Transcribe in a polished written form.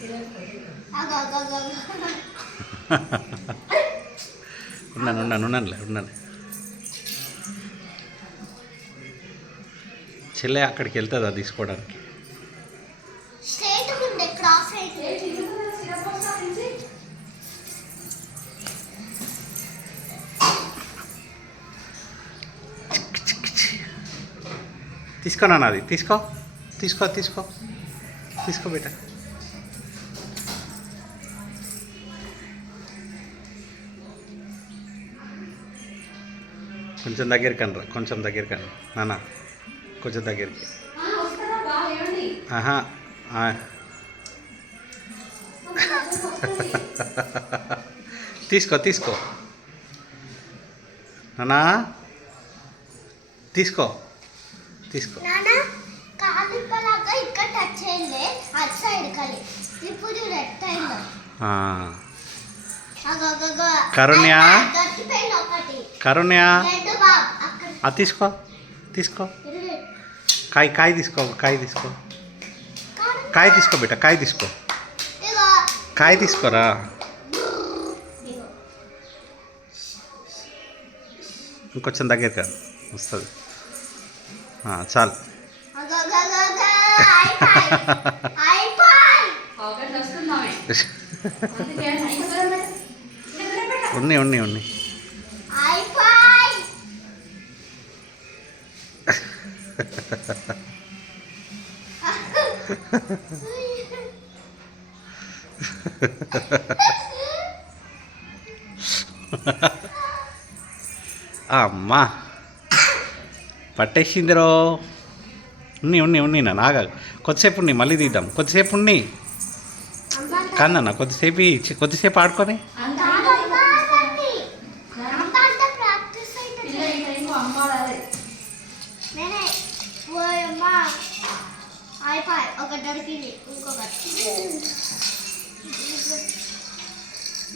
ఉన్నాను. చెల్లె అక్కడికి వెళ్తుందా తీసుకోవడానికి? తీసుకో నాన్న, అది తీసుకో బేట. కొంచెం దగ్గరికి అనరా, నాన్న కొంచెం దగ్గరికి. ఆహా తీసుకో నాన్న, తీసుకో. కరుణ్య అది తీసుకో. కాయ తీసుకో బేట, కాయ తీసుకోరా. ఇంకొంచెం దగ్గర కాదు, వస్తుంది చాలు. ఉన్నాయి. అమ్మా పట్టేసిందిరో. ఉన్నాయి నా నాగా. కొద్దిసేపు ఉన్నాయి, మళ్ళీ తీద్దాం. కొద్దిసేపు ఉన్నాయి కన్నా, కొద్దిసేపు ఆడుకొని.